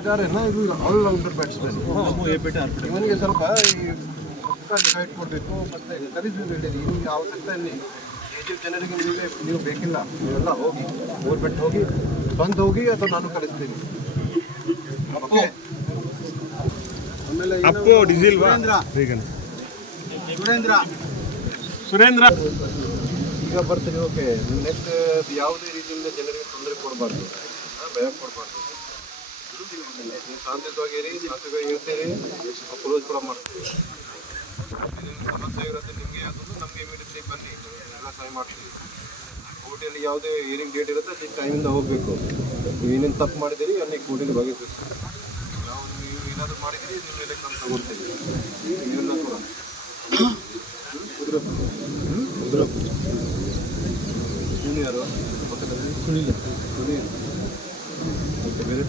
ಇದು allrounder batsman. ಇವನಿಗೆ ಸ್ವಲ್ಪ ಈ ಹೈಟ್ ಕೊಡಬೇಕು ಮತ್ತೆ ಕಲಿಸಬೇಕು. ನಿಮಗೆ ಅವಶ್ಯಕತೆ ಇಲ್ಲಿ ಈಜಿಪ್ಟ್ ಜನರಿಗೆ ನೀವು ಬೇಕಿಲ್ಲ, ನೀವೆಲ್ಲ ಹೋಗಿ ಗೋರ್ಮೆಂಟ್ ಹೋಗಿ ಬಂದು ಹೋಗಿ ಅಥವಾ ನಾನು ಕಲಿಸ್ತೀನಿ. ಓಕೆ. ಆಮೇಲೆ ಸುರೇಂದ್ರ ಈಗ ಬರ್ತೀನಿ. ಓಕೆ, ನೆಕ್ಸ್ಟ್ ಯಾವುದೇ ರೀತಿಯಿಂದ ಜನರಿಗೆ ತೊಂದರೆ ಕೊಡಬಾರ್ದು, ಭಯ ಕೊಡಬಾರ್ದು. ನೀವು ಶಾಂತಿಯುತವಾಗಿರಿ, ಶಾಂತಿಯುತವಾಗಿ ಇರ್ತೀರಿ, ಕ್ಲೋಸ್ ಕೂಡ ಮಾಡ್ತೀವಿ. ಸಮಸ್ಯೆ ಇರುತ್ತೆ ನಿಮಗೆ, ಅದನ್ನು ನಮಗೆ ಇಮಿಡಿಯೇಟ್ಲಿ ಬನ್ನಿ, ಎಲ್ಲ ಸಹಾಯ ಮಾಡ್ತೀವಿ. ಕೋರ್ಟಲ್ಲಿ ಯಾವುದೇ ಹಿಯರಿಂಗ್ ಡೇಟ್ ಇರುತ್ತೆ ಅದಕ್ಕೆ ಟೈಮಿಂದ ಹೋಗಬೇಕು. ನೀವು ಏನೇನು ತಪ್ಪು ಮಾಡಿದ್ದೀರಿ ಅಲ್ಲಿ ಕೋರ್ಟಿಗೆ ಬಗೆಹರಿಸ್ತೀವಿ. ಯಾವುದು ನೀವು ಏನಾದರೂ ಮಾಡಿದ್ದೀರಿ ನಿಮ್ಮ ಮೇಲೆ ನಾನು ತಗೊಳ್ತೀವಿ. ನೀವೆಲ್ಲ ಕೂಡ ಸುನಿ ಯಾರು ಪಕ್ಕದಲ್ಲಿ ಸುನಿ ಓಕೆ ಬೇರೆ